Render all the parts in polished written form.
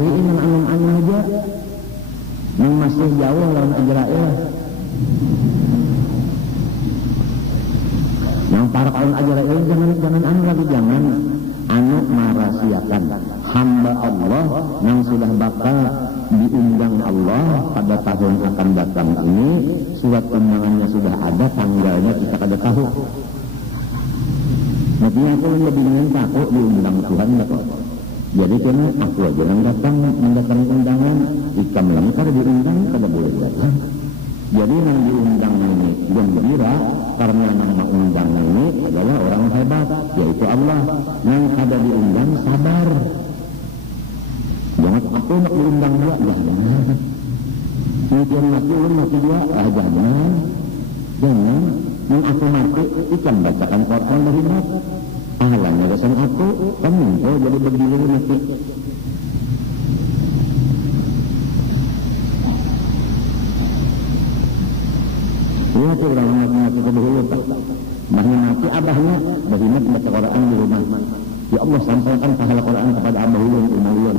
cariin yang anum-anum aja yang masih jauh lawan Israel. Yang para kaum Israel jangan anu lagi, jangan anu merahasiakan hamba Allah yang sudah bakal diundang Allah pada tahun akan datang ini. Surat undangannya sudah ada, tanggalnya kita kada tahu. Makanya aku lebih minta aku diundang Tuhan gitu. Jadi karena aku aja yang datang mendatangi undangan, ikam langkar diundang kada boleh datang. Jadi yang diundang ini gembira karena nama undang ini adalah orang hebat, yaitu Allah. Yang kada diundang sabar. Jangan aku nak diundang dia, jangan. Mungkin mati ulun mati dia, jangan. Jangan. Yang aku mati, ikan bacakan Quran dari mati. Pahalanya kesan aku, kamu kau jadi bergilir mati. Lihat orang mati ke dahulu, Pak. Mahnya mati abahnya, berhimat baca Quran di rumah. Ya Allah, sampaikan pahala Quran kepada abah ulun, umayyun.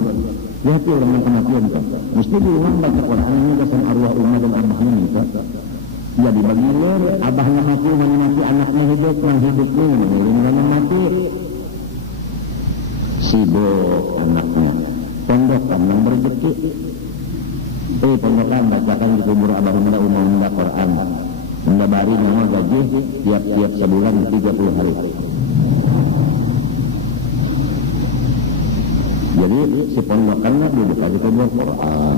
Lihat orang yang kematian, Pak. Mesti di rumah baca Quran ini kesan arwah umah dan abahnya nih, Pak. Jadi bergilir, abahnya mati, mana mati, anaknya hidup, yang hidupnya, mana mati. Sibuk anaknya, pondokan yang berjeki. Pondokan bacakan di kubur abah umah Quran. Mendabari nama gaji tiap-tiap sebulan 30 hari. Jadi si pondokannya duduk lagi kubur Quran.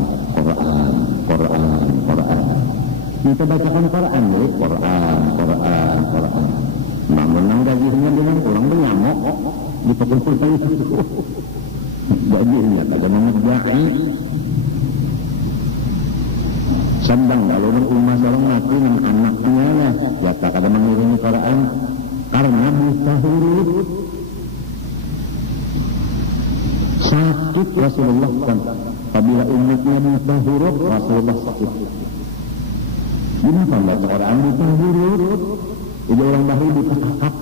Kita bacakan Quran, Quran. Namun yang gajinya dengan orang menyamuk di pukul-pukul itu. Gajinya kada mengerjakan. Sembang kalau umat orang mati dengan anaknya lah, ya tak kada mengiringi Quran karena buta huruf. Sakit Rasulullah kan, apabila umatnya buta huruf, Rasulullah sakit. Gimana baca Quran buta huruf? Itu orang baru buta kakak.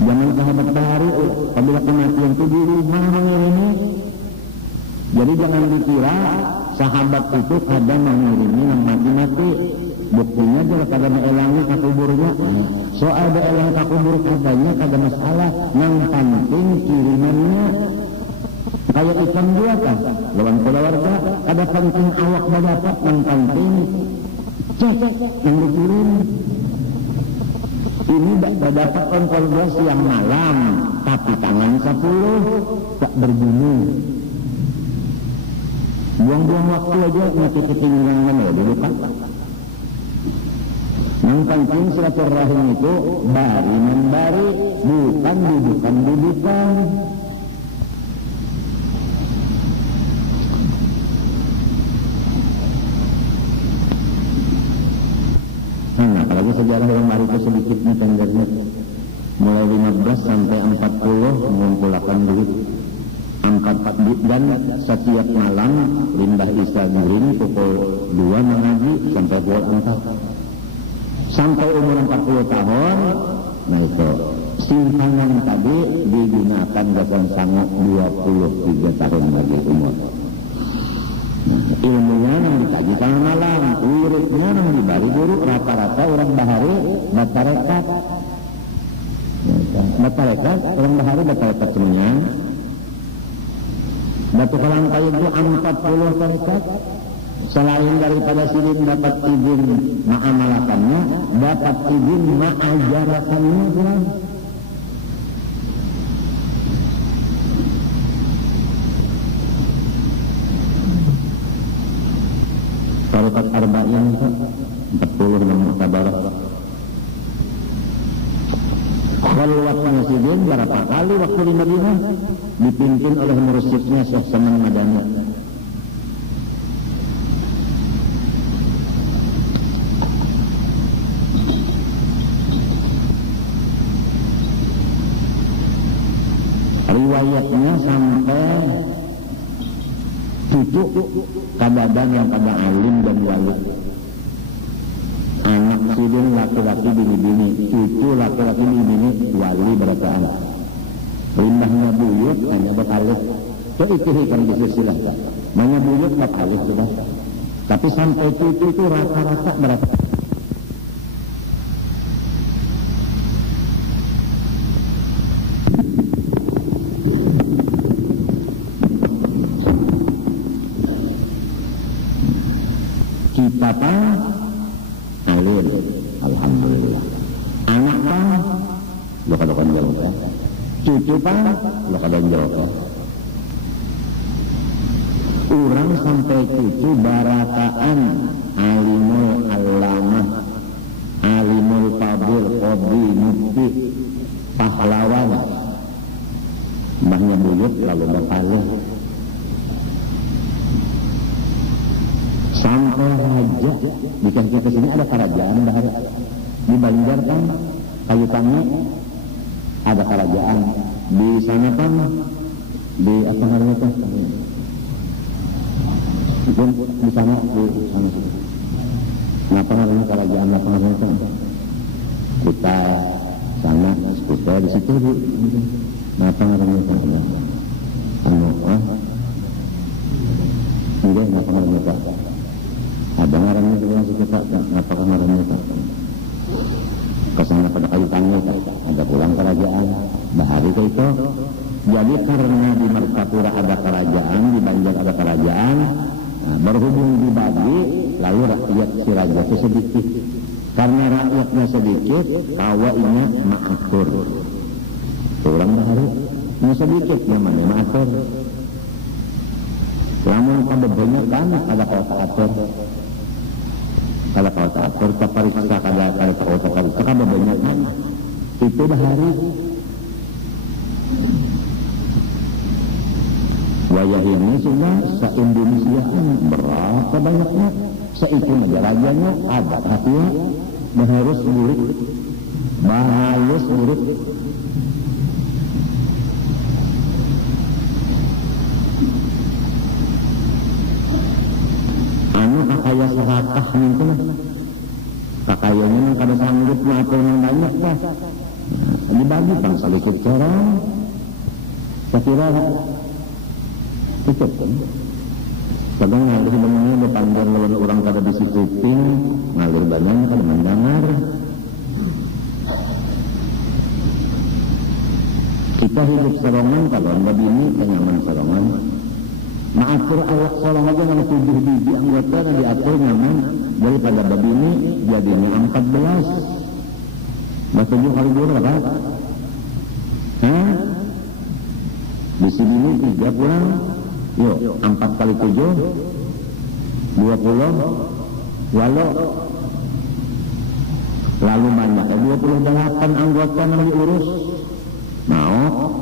Jangan sahabat baru, apabila kematian itu di rumah ini. Jadi jangan dikira sahabat itu kada mengiringi yang mati-mati. Buktinya juga kada mengelangi kakuburnya. So ada elang kakubur kadanya kada masalah. Yang penting kirimannya. Kayak ikan dia kan, lawan keluarga, ada penting awak dapat, yang penting cek yang dikirim. Ini tidak dapat kontrol siang malam, tapi tangan 10 tak berbunyi. Buang-buang waktu aja mati ketinggalan mana dulu kan. Yang penting silaturahim itu bari membari, bukan dudukan. Apalagi sejarah orang mari itu sedikit nih tenggarnya. Mulai 15 sampai 40 mengumpulkan duit 4 dan setiap malam limbah Isya Jirin pukul 2 mengaji sampai pukul 4 sampai umur 40 tahun. Nah itu simpangan tadi digunakan gasan sanggup 23 tahun lagi umur. Ilmunya yang dikaji tengah malam, urutnya yang dibari guru, rata-rata orang bahari batarekat. Orang bahari batarekat semuanya. Batu Kalangkai itu 40 tarekat. Selain daripada sirin dapat izin ma'amalakannya, dapat izin ma'ajarakannya kan. Tarekat arba'in 40 yang mu'tabarah. Khalwat Nasidin berapa kali waktu di Madinah dipimpin oleh mursyidnya Syekh Saman Madani. Riwayatnya sampai cucu kabadan yang kada alim dan wali. Anak sidin laki-laki bini-bini, cucu laki-laki bini-bini, wali berapa anak. mbahnya buyut hanya beralih. So itu kan bisa silahkan. Mbahnya buyut beralih sudah. Tapi sampai cucu itu rata-rata berapa? Kita pak alir, alhamdulillah. Anak pak, lo kadang jauh ya. Cucu pak, lo kadang jauh ya. Orang sampai cucu barataan alimul alamah, alimul fadil, qadhi, mufti, pahlawan. Mbahnya buyut lalu berpaling. Sampai raja di kaki ke sini ada kerajaan bahari. Di Banjar kan kayu tangi ada kerajaan. Di sana kan di apa namanya kan di sana apa namanya kerajaan apa namanya kan kita sana kita di situ apa namanya kan ini apa namanya kan ada ngarannya juga kita apa ngarannya Pak kesana pada kayu tangi ada pulang kerajaan bahari itu. Jadi karena di Martapura ada kerajaan, di Banjar ada kerajaan, nah, berhubung dibagi lalu rakyat si raja itu sedikit. Karena rakyatnya sedikit tawa ingat maatur pulang bahari ini sedikit namanya maatur. Namun pada banyak kan ada kota atur. Kalau kau tak atur, pariksa kada kau tak pariksa kada banyak kan? Itu bahari. Wayah ini sudah se-Indonesia berapa banyaknya? Seitu negaranya ada hatinya baharus murid, bahalus murid. Kakaya serakah itu kakayanya yang kada sanggup ngatur yang banyak dah dibagi bang sedikit orang sekira cukup kan kadang ngalir sebenarnya berpanjang lawan orang kada bisi kuping ngalir banyak kada mendengar. Kita hidup serongan kalau anda bini kenyaman serongan. Mengatur awak seorang aja dengan 7 biji anggota dan diatur nyaman daripada babi ini jadinya 14 bahasa 7 kali 2 berapa? Di sini 3 pulang yuk 4 kali 7 20 lalu banyak 28 anggota yang diurus mau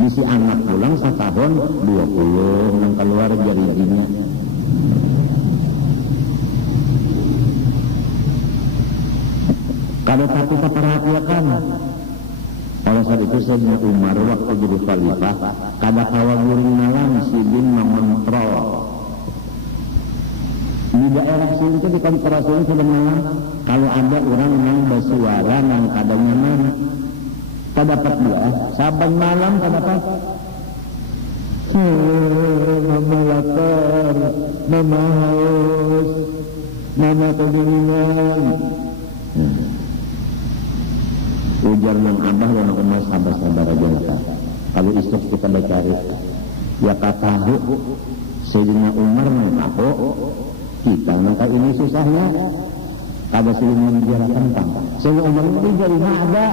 misi anak pulang setahun 20 yang keluar jari-jarinya. Kalau tapi tak perhatikan oleh saat itu Sayyidina Umar waktu jadi khalifah kada kawa guring malam sidin mengontrol di daerah sini itu di kontrasin sebenarnya kalau ada orang yang bersuara yang kada nyaman tak dapat dia saban malam tak dapat mama lapar mama haus mama kedinginan ujar yang abah dan emas sabar-sabar aja lah kalau istok kita bercari ya katahu Sayyidina Umar mengaku kita maka ini susahnya kada sulit menjarakan tangkap Sayyidina Umar itu dari ada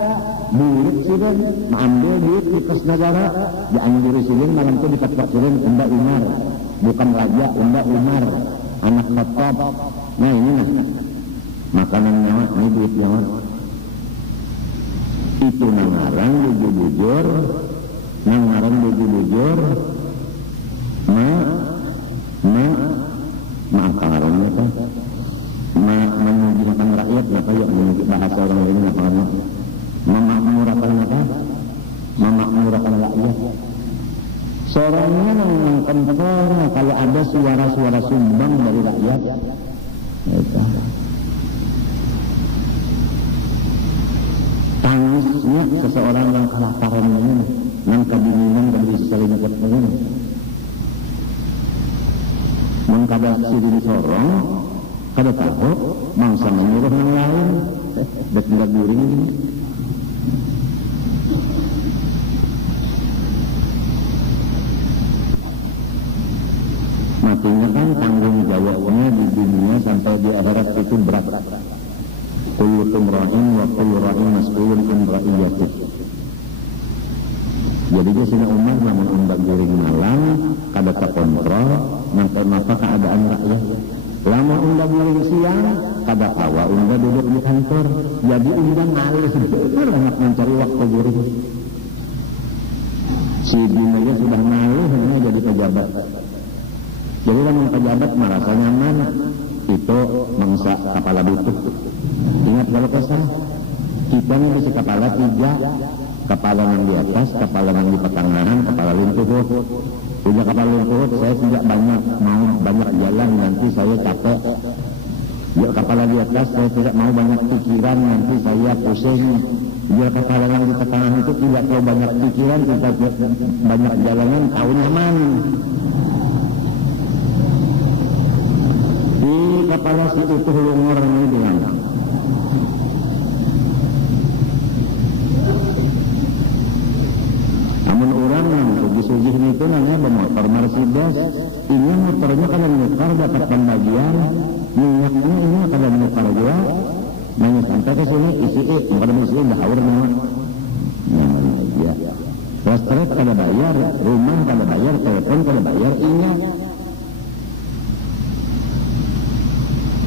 duit sudah mengambil duit di pos negara diambil silin malam itu dipakai silin Unda Umar bukan raja Unda Umar anak Khattab. Nah ini nah makanan nyawa ini duit nyawa itu nangarang bujur-bujur nangarang bujur-bujur maaf pengaruhnya kan menyuguhkan rakyat apa yang bahasa orang lain apa memakmurkan apa? Memakmurkan rakyat. Seorangnya menangkan negara kalau ada suara-suara sumbang dari rakyat. Itu. Tangisnya seseorang yang kelaparan ini, yang kirim sorong kada tahu mangsa menyuruh yang lain betul diri matinya kan tanggung jawabnya di dunia sampai di akhirat itu berat. Kullukum ra'in wa kullu ra'in mas'ulun an ra'iyatih. Jadi dia sudah umat namun umbak giring malam kada terkontrol maka keadaan rakyat. Lama umbak giring siang kada tawa umbak duduk di kantor. Jadi umbak ngalih bener banget mencari waktu giring. Si dunia sudah ngalih hanya jadi pejabat. Jadi kalau pejabat merasa nyaman itu mangsa kepala butuh. Ingat kalau kesal kita ini bisa kepala 3, kepala yang di atas, kepala yang di pertengahan, kepala lintuhut. Punya kepala lintuhut saya tidak mau banyak jalan nanti saya capek. Ya kepala di atas saya tidak mau banyak pikiran nanti saya pusing. Dia kepala yang di pertengahan itu tidak mau banyak pikiran kita banyak jalanan tahu nyaman. Kepala si itu lungor ini dengan namun orang yang sugi-sugi itu namanya bermotor Mercedes ini motornya kalau nyukar dapat pembagian minyaknya ini kalau nyukar juga nanya sampai ke sini isi bukan isi bahawar memang ya listrik kada bayar rumah kada bayar telepon kada bayar ingat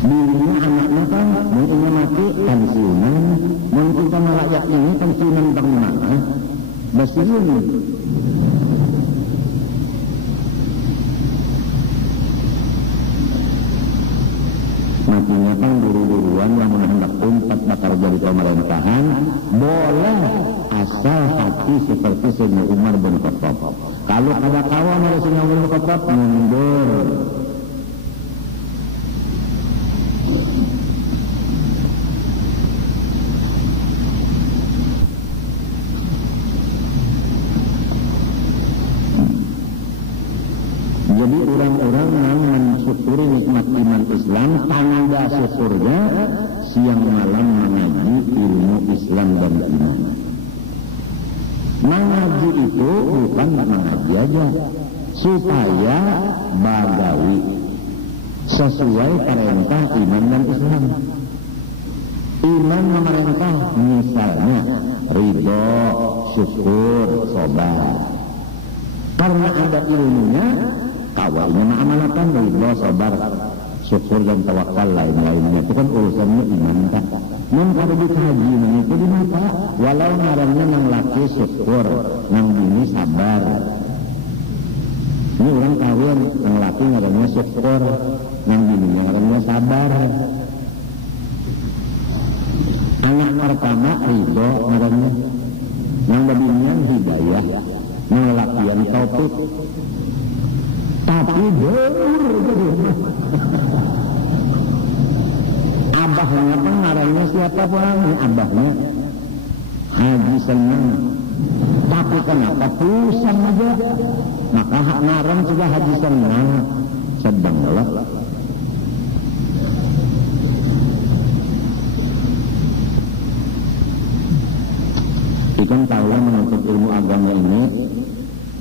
dirinya anaknya kan mungkin mati pensiunan mungkin sama rakyat ini pensiunan bagaimana basiun matinya kan guru-guruan yang hendak umpat bakal jadi pemerintahan boleh asal hati seperti Sayyidina Umar bin Khattab. Kalau ada kawan dari Sayyidina Umar bin Khattab mundur. Jadi orang-orang yang mensyukuri nikmat iman Islam tanda syukurnya siang malam mengaji ilmu Islam dan iman. Mengaji itu bukan mengaji aja supaya bagawi sesuai perintah iman dan Islam. Iman memerintah misalnya ridho, syukur, sabar. Karena ada ilmunya awalnya mengamalkan ridho, sabar, syukur dan tawakal lain-lainnya itu kan urusannya iman tak. Namun kalau dikaji itu dimata walau ngarannya yang laki syukur, yang bini sabar. Ini orang kawin yang laki ngarannya syukur, yang bini ngarannya sabar. Anak pertama ridho ngarannya, yang bininya hidayah, yang lakian taufik. Tapi abahnya pengarangnya siapa orangnya abahnya Haji Senang. Tapi kenapa pusing aja? Maka hak ngarang sudah Haji Senang sedang lah. Ikan tahu menuntut ilmu agama ini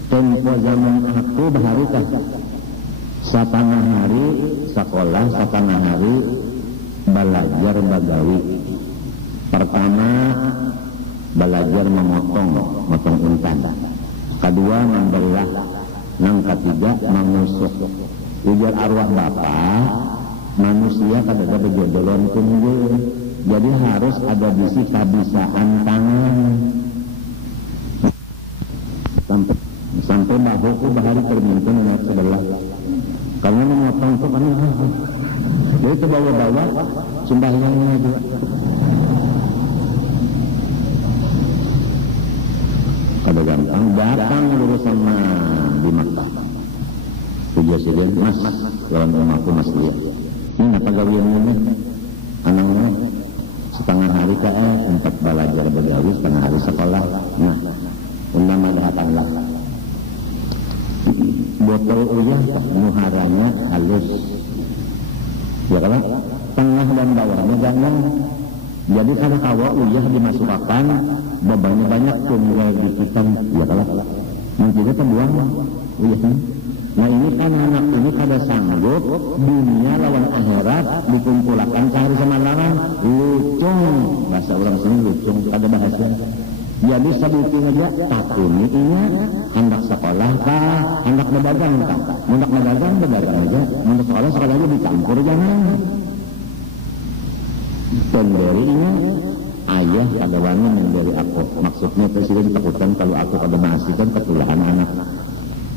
tempo zaman aku baharukah setengah hari sekolah, setengah hari belajar bagawi. Pertama belajar memotong untan, kedua membelah, yang ketiga mengusuk. Ujar arwah bapak manusia kadang ada jodolan kunjung, jadi harus ada bisi kabisaan tangan sampai bahuku bahari termintin naik sebelah. Karena memotong itu kan jadi itu bawa-bawa sembahyangnya juga. Kada gampang datang dulu sama di Makkah. Presiden Mas lawan rumahku Mas dia. Ini apa gawian ini? Anaknya setengah hari untuk belajar begawi, setengah hari sekolah. Nah, undang datanglah. Botol uyah muharanya halus ya kan, tengah dan bawahnya jangan. Jadi karena kawa uyah dimasukkan bebannya banyak tuh mulai dikitan, ya kan, nanti kita buang uyahnya. Nah ini kan anak ini kada sanggup dunia lawan akhirat dikumpulkan sehari semalam, lucung bahasa orang sini, lucung kada bahasa. Jadi sebutin aja takun ini hendak sekolah kah, hendak berdagang kah, hendak berdagang aja, hendak sekolah aja dicampur jangan. Pemberi ini ayah ada wangi memberi aku, maksudnya presiden takutkan kalau aku kada menghasilkan ketulahan anak.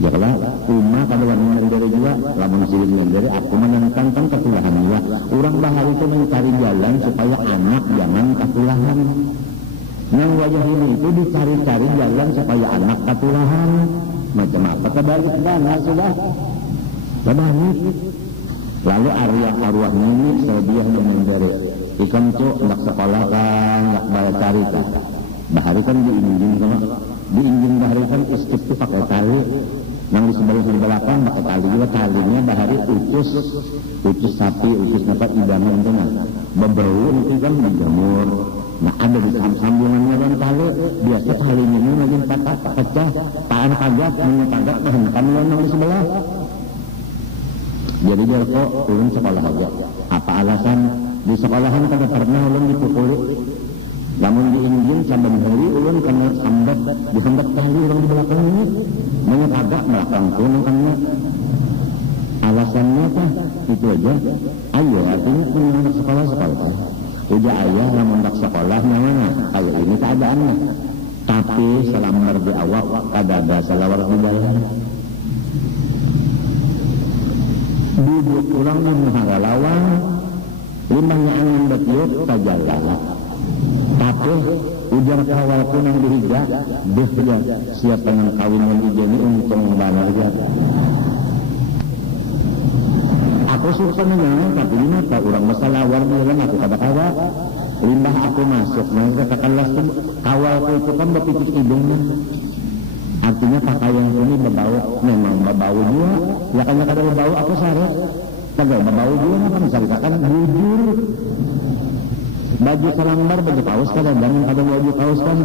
Ya kalau rumah kada wangi memberi juga, lamun silih memberi aku menentang ketulahan juga. Orang bahari itu mencari jalan supaya anak jangan ketulahan. Yang wajah ini itu dicari-cari jalan supaya anak ketulahan. Macam apa kebalik dana sudah berbalik. Lalu arwah-arwahnya ini sedia memberi ikan cuk nak sekolah kan, nak bayar cari kan. Bahari kan diinjing bahari kan istri itu pakai tali. Yang di sebelah belakang pakai tali juga, talinya bahari ucus sapi, ucus apa idaman itu nah. Berbau itu kan menjamur. Nah ada di sambungannya dan tali, biasa talinya ini lagi patah, pecah, tahan kagat, menyepagat, menghentikan yang di sebelah. Jadi dia kok turun sekolah aja. Apa alasan? Di sekolahan kada pernah ulun dipukuli. Namun diinjin sambil hari ulun kena sambat, disambat kali orang di belakang ini. Menyekagak belakang tu namanya. Alasannya apa? Itu aja. Ayo artinya punya sekolah. Udah ayah namun tak sekolah mana? Ayo ini keadaannya. Tapi selamar di awak ada selawar di dalam. Duduk ulang menghara lawang. Limbahnya angin betiup tajalah. Tapi ujar kawal pun yang dihiga, dia siap dengan kawin dengan ijeni untung banget aja. Aku suka menyanyi, tapi ini apa? Orang masalah war bilang aku kata kawal. Limbah aku masuk, mereka katakanlah kawalku itu kan berpikir hidungnya. Artinya pakaian ini berbau, memang berbau juga. Ya karena kada berbau aku syarat. Kagak berbau juga kan misalkan bujur. Baju selambar, baju kaos kadang ada baju kaos kan.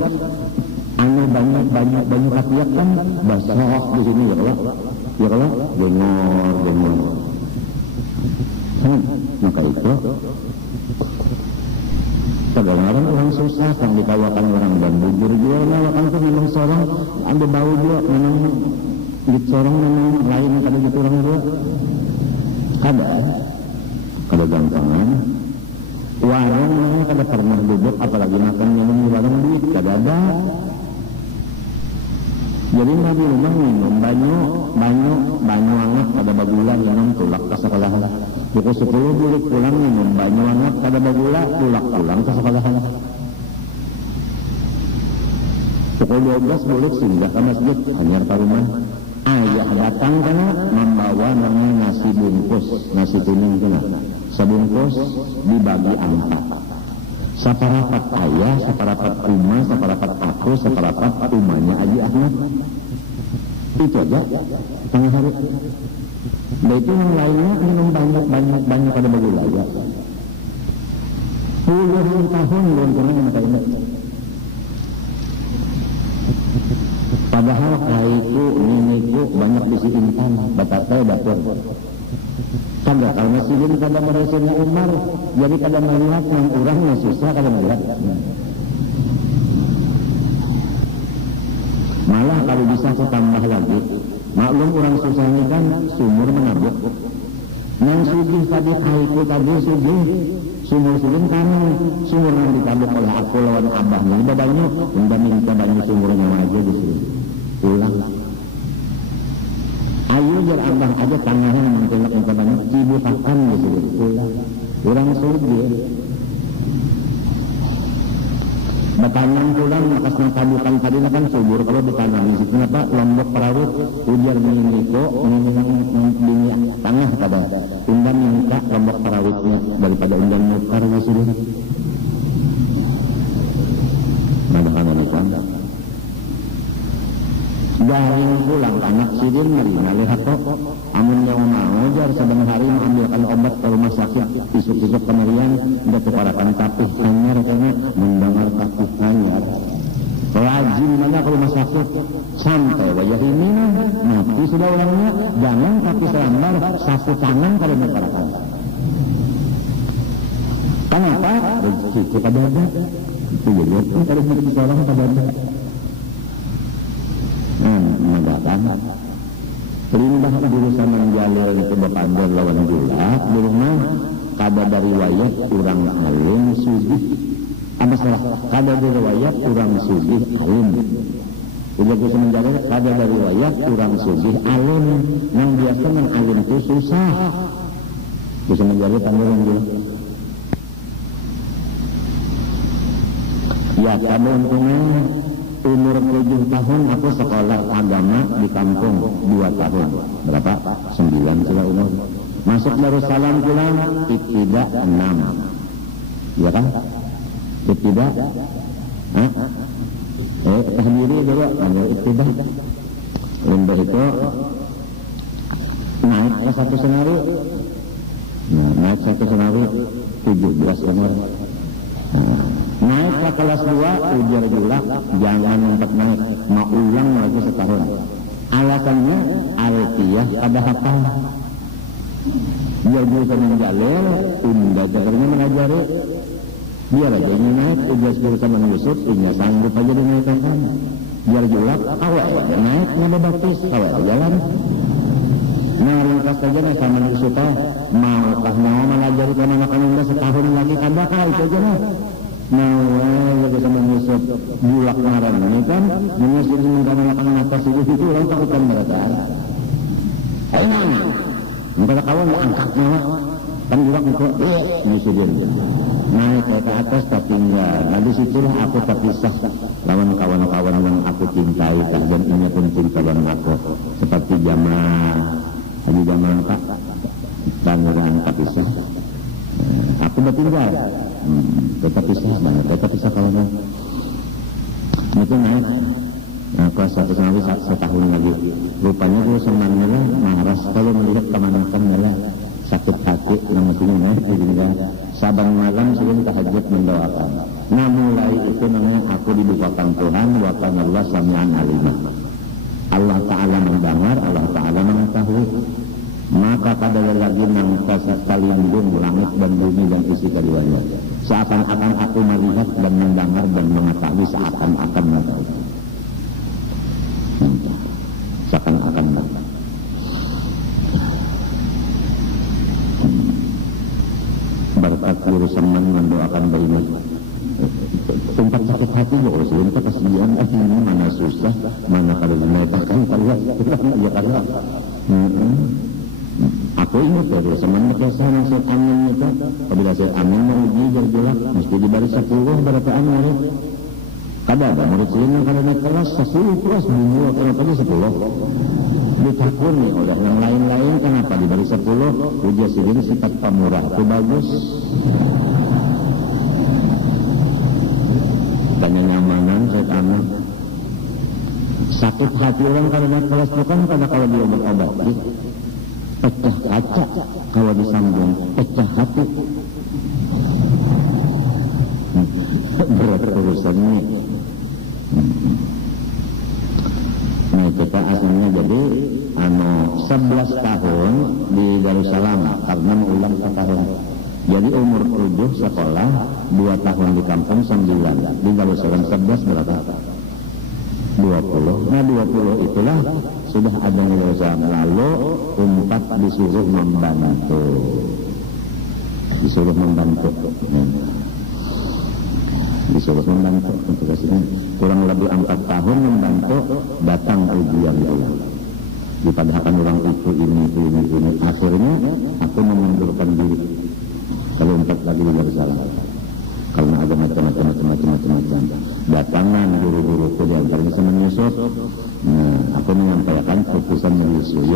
Anu banyak katiak kan basah di sini ya kalau gengor. Maka itu kadang-kadang orang susah kan dikawakan orang dan bujur juga lawakan itu memang seorang ada bau juga memang di seorang memang lain kada gitu orang juga kada gantangan warung memang kada pernah duduk apalagi makan minum di warung duit kada ada. Jadi nabi rumah minum banyu hangat kada bagula minum tulak ke sekolah. Pukul 10 bulik pulang minum banyu hangat kada bagula tulak pulang ke sekolah. Pukul 12 bulik singgah ke masjid hanyar ke rumah. Ayah datang kana membawa namanya nasi bungkus, nasi kuning kana. Sebungkus dibagi 4. Saparapat ayah, saparapat umah, saparapat aku, saparapat umahnya Haji Ahmad. Itu aja tengah hari. Dan itu yang lainnya minum banyak pada bagula aja. Puluhan tahun belum pernah makan. Padahal kaiku, niniku banyak bisi intan, batatnya dapur. Kada kalau silin kada meresenya Umar, jadi kada melihat yang urangnya susah kada melihat. Malah kalau bisa tambah lagi, maklum orang susahnya kan sumur menabuk. Yang sugih tadi kaiku tadi sugih, sumur silin kami, sumur yang ditabuk oleh aku lawan abahnya. Ada banyak, tidak minta banyak sumurnya aja di sini. Pulang. Ayo biar abang aja tangannya mengelak yang banyak dibukakan gitu. Pulang. Orang sugih. Batanyang pulang makas ng kabukan tadi kan subur kalau ditanam di situ apa lombok perawit ujar miniko minyak tengah pada undang minta lombok perawitnya daripada undang mukar wisudah. Garing pulang anak sidin nerima lihat kok amun yang mau ngajar saban hari mengambilkan obat ke rumah sakit isuk-isuk kemarian udah tukarakan tapih anyar karena mendengar tapih anyar rajin mana ke rumah sakit sampai wajah ini mati sudah orangnya jangan kaki selambar sapu tangan kalau tukarakan. Kenapa? Rezeki kita ada itu ya kalau rezeki seorang pada ada mendatang perintah jurusan menjalur itu berpanjang lawan gula di rumah kada dari riwayat kurang alim sugih apa salah kada dari riwayat kurang sugih alim udah jurusan menjalur kada dari riwayat kurang sugih alim yang biasa yang alim itu susah jurusan menjalur panjang gula ya kada untungnya umur 7 tahun aku sekolah agama di kampung 2 tahun. Berapa? 9 kilo umur. Masuk Darussalam pulang ibtidak 6. Ya kan? Ibtidak? Tahdiri dulu ibtidak. Lembah itu naik ke 1 senawi. Naik 1 senawi 17 umur. Naik ke kelas 2 ujar gula jangan untuk naik mau ulang lagi setahun alasannya alfiyah ada hafal dia jurusan menjalil unda jakarnya mengajari biar aja ini naik ujar jurusan menyusut ini sanggup aja dinaikkan biar gula awal naik nada baptis awal jalan nah ringkas saja nih sama menyusutnya maukah mau mengajari karena makan unda setahun lagi kadakah itu aja nih nah, bisa menyusup bulak ngaran ini kan menyusup dengan anak itu orang takutan mereka ayo mana mereka kawan angkatnya kan bulak itu menyusupin naik ke atas tapi enggak nah disitulah aku terpisah lawan kawan-kawan yang aku cintai dan ini pun cintaan aku seperti zaman Pak dan orang terpisah aku bertinggal tetap bisa kalau itu naik kelas 1 sampai setahun lagi rupanya itu semangatnya maras kalau melihat kemanakannya sakit hati namanya sehingga saban malam sebelum tahajud mendoakan nah mulai itu namanya aku dibukakan Tuhan wa kana Allah sami'an alimah Allah Ta'ala mendengar Allah Ta'ala mengetahui maka pada lagi yang terlindung langit dan bumi dan isi keduanya seakan-akan aku melihat dan mendengar dan mengetahui seakan-akan mengetahui seakan-akan mengetahui berkat jurusan mendoakan beriman tempat sakit hati ya Allah tempat kesedihan ini mana susah mana kalau menaikkan kalian ya kalau aku ingat dari semenjak saya Syed Amin itu apabila Syed Amin menguji berjelak mesti diberi 10 berapa murid ada murid sini kalau naik kelas 10 kelas dulu kalau tadi 10 ditakuni oleh yang lain-lain kenapa diberi 10 uji segini sifat pemurah itu bagus tanya nyamanan Syed Amin sakit hati orang kalau naik kelas bukan karena kalau dia obat-obati pecah kaca kalau disambung pecah hati berat urusannya nah kita aslinya jadi 11 tahun di Darussalam karena mengulang tahun jadi umur 7 sekolah 2 tahun di kampung 9 di Darussalam 11 berapa 20 nah 20 itulah sudah ada nilai lalu 4 disuruh membantu disuruh membantu untuk kasihnya kurang lebih 4 tahun membantu datang ujian Allah dipadahkan orang itu ini akhirnya aku mengundurkan diri kalau 4 lagi dari salah karena ada macam-macam datangan guru-guruku di antaranya sama Yusuf aku menyampaikan keputusan Yusuf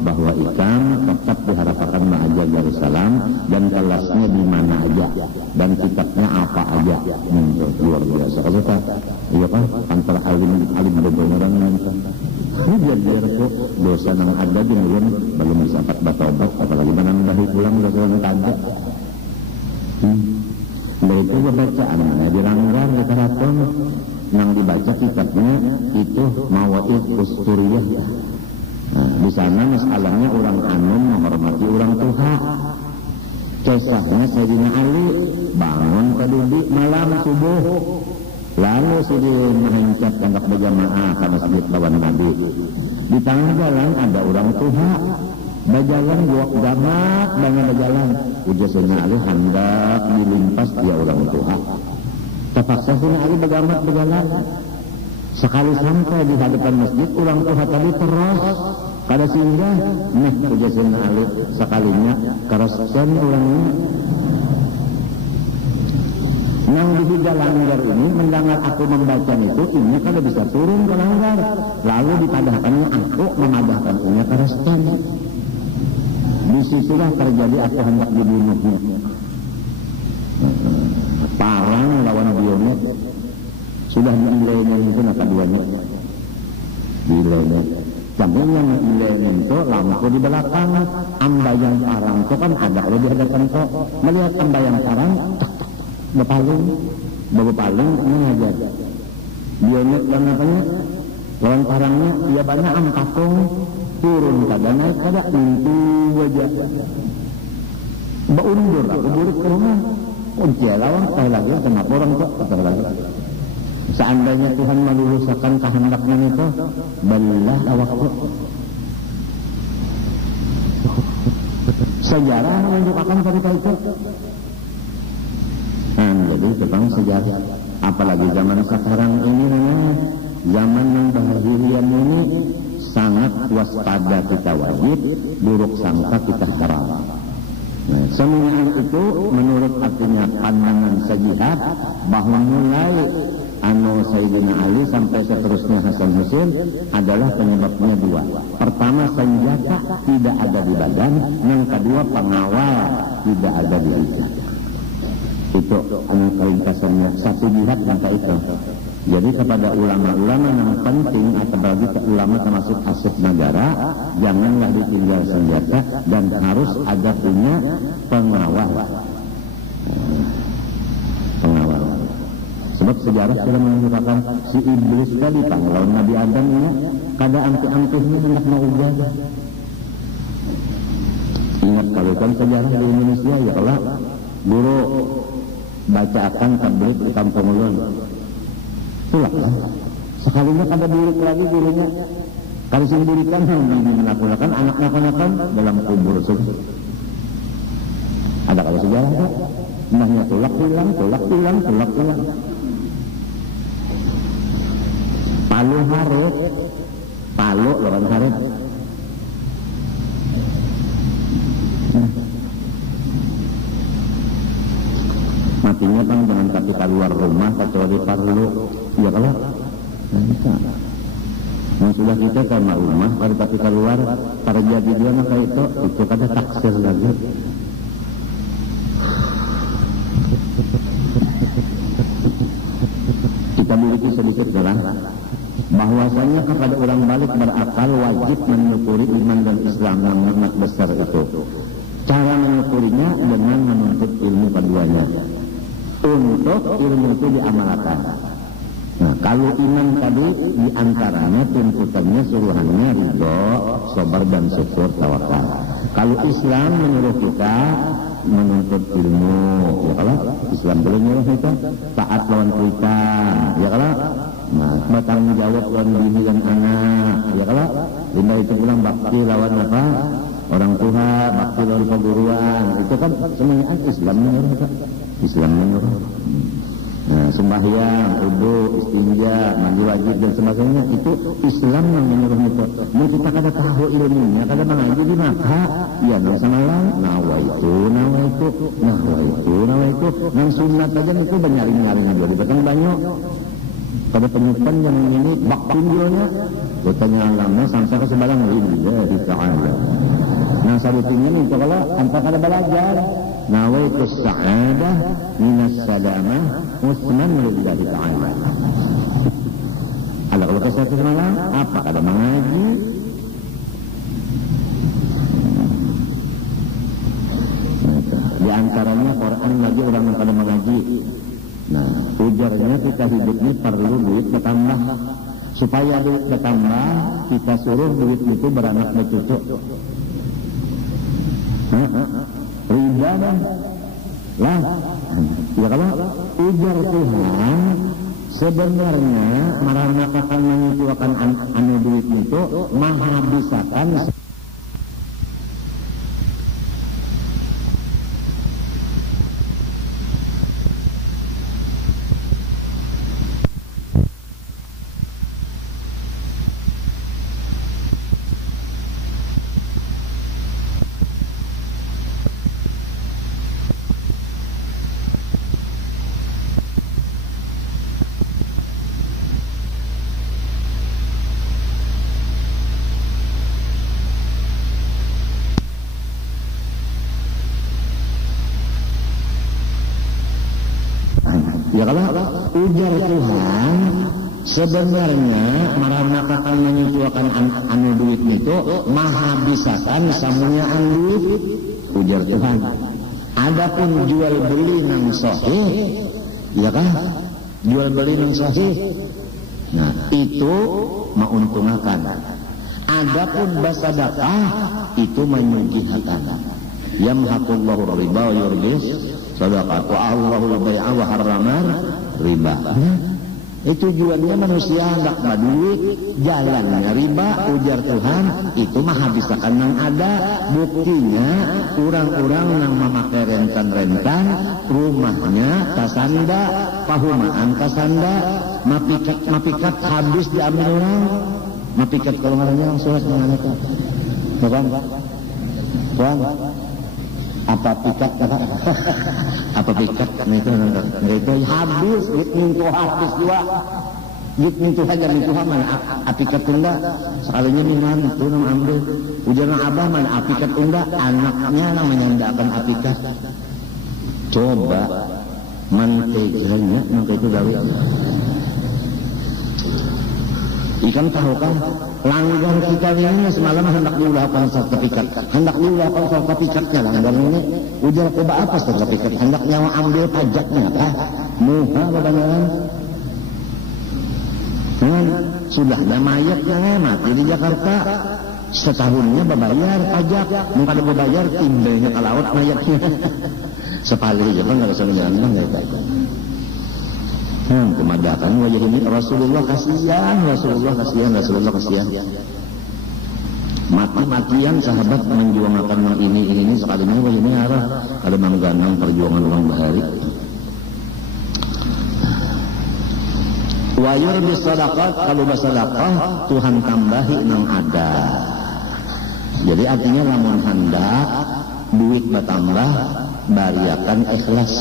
bahwa ikan tetap diharapkan mengajar Darussalam dan kelasnya di mana aja dan kitabnya apa aja luar biasa iya kan antara alim beberapa orang biar kok dosa nang ada di mulun belum bisa bertobat apalagi menambahi pulang dosa yang ada. Dari itu bacaannya diranggar di keraton yang dibaca kitabnya itu Mawaid Usturiyah. Nah, di sana masalahnya orang anom menghormati orang tua. Kisahnya Sayyidina Ali bangun kedudi malam subuh lalu sudah menghencat tangkap berjamaah ke masjid lawan Nabi. Di tengah jalan ada orang tua berjalan buat gamak banyak berjalan. Ujar Sayyidina Ali hendak dilimpas dia orang tua. Terpaksa Sayyidina Ali bergamak berjalan. Sekali sampai di hadapan masjid orang tua tadi terus pada singgah ujar Sayyidina Ali sekalinya keraskan orangnya. Yang dihidah langgar ini mendengar aku membaca itu ini kada bisa turun ke langgar. Lalu dipadahkannya aku memadahkan ini keraskan. Disitulah terjadi aku hendak dibunuhnya. Parang lawan biomet sudah diilainya itu nak keduanya diilainya. Sampai yang diilainya itu lampu di belakang ambayang parang itu kan ada kalau di hadapan kok melihat ambayang parang berpaling mengajar biomet yang apanya lawan parangnya dia banyak ampakong turun kada naik kada pintu aja baundur aku buruk ke rumah kunci lawan saya lagi kenapa orang kok kata lagi seandainya Tuhan melulusakan kehendaknya itu balilah awakku. Sejarah menunjukkan cerita itu. Jadi tentang sejarah apalagi zaman sekarang ini namanya zaman yang bahilian ini sangat waspada kita wajib, buruk sangka kita haram. Nah, semuanya itu menurut artinya pandangan sejihad bahwa mulai Sayyidina Ali sampai seterusnya Hasan Husain adalah penyebabnya dua. Pertama senjata tidak ada di badan, yang kedua pengawal tidak ada di lidah. Itu ringkasannya satu jihad maka itu. Jadi kepada ulama-ulama yang penting apalagi ke ulama termasuk aset negara, janganlah ditinggal senjata dan harus ada punya pengawal. Sebab sejarah sudah menunjukkan si iblis tadi lawan Nabi Adam ini kada anti-antihnya hendak mau ubah. Ingat kalau kan sejarah di Indonesia ya Allah guru bacakan tabligh di kampung ulun. Itulah sekalinya kada buruk lagi gurunya. Kalau sendirikan menakunakan anak-anak dalam kubur sukses. Ada kalau sejarah tak? Nahnya tulak tulang. Palu haret, palu lawan haret. Matinya kan dengan kaki keluar rumah kecuali parlu, ya kalau bisa. Yang sudah kita karena rumah kalau kaki keluar terjadi dia maka itu kada taksir lagi. Kita miliki sedikit jelas bahwasanya kepada orang balik berakal wajib menyukuri iman dan Islam yang nikmat besar itu. Cara menyukurinya dengan menuntut ilmu keduanya. Untuk ilmu itu diamalkan. Nah, kalau iman tadi diantaranya tuntutannya suruhannya ridho, sabar dan syukur tawakal. Kalau Islam menyuruh kita menuntut ilmu, ya kalau Islam boleh nyuruh kita taat lawan kita, ya kalau bertanggung jawab lawan bini dan anak, ya kalau indah itu pulang bakti lawan apa orang tua, bakti lawan perguruan, itu kan semuanya Islam menyuruh kita. Islam menyuruh. Nah, sembahyang, wudu, istinja, mandi wajib dan sebagainya itu Islam yang menyuruh itu. Mau kita kada tahu ilmunya, kada mengaji di maka ya nang samalang, nawaitu. Nang sunat aja itu banyarin jadi beteng banyak. Pada penyupan yang ini bak pinjolnya, bertanya alamnya sampai ke sebalang lillahi ta'ala. Nah, sabutin ini kalau tanpa kada belajar. Nawaitu sa'adah minas salamah musnan lillahi ta'ala. Ada kalau kesehatan malam apa kada mengaji supaya duit bertambah, kita suruh duit itu beranak bercucu. Riba dong. Lah, ya kalau ujar Tuhan sebenarnya marana akan menyucikan anu duit itu menghabiskan ya kalau ujar Tuhan sebenarnya marana akan menyucikan anu duit itu menghabiskan samunyaan duit ujar Tuhan. Adapun jual beli nang sahih, ya kan? Jual beli nang sahih, nah itu menguntungkan. Adapun bersedekah itu menyucikan. Yamhaqullahu riba wa yurbis sadaqah wa Allahul bai'a wa harramar riba. Itu tujuannya manusia hendak duit, jalannya riba, ujar Tuhan, itu mah habiskan nang ada. Buktinya orang-orang yang memakai rentan-rentan, rumahnya kasanda, pahumaan kasanda, mapikat habis diambil orang. Mapikat kalau ngaranya langsung dengan itu. Bukan? Bukan? Apa pikat kata? Apa pikat itu habis gitu habis juga gitu aja itu mana apikat tunda sekalinya minan itu nang ambil ujarna abah mana apikat tunda anaknya nang menyandakan apikat. Coba manteganya nang itu dari ikan tahu kan langgar kita ini semalam hendak diulahkan sertifikat, hendak diulahkan sertifikatnya langgar ini ujar coba apa sertifikat, hendak nyawa ambil pajaknya apa muha kebenaran sudah ada mayatnya mati di Jakarta setahunnya berbayar pajak, mungkin ada berbayar timbelnya ke laut mayatnya sepali aja kan nggak bisa menjalankan kayak kemadakan wajah ini Rasulullah kasihan mati-matian sahabat menjuangkan ini sekalinya wajah ini ada mengganang perjuangan uang bahari wayur bisadaqat kalau bersedekah Tuhan tambahi nang ada. Jadi artinya lamun hendak duit bertambah bariakan ikhlas.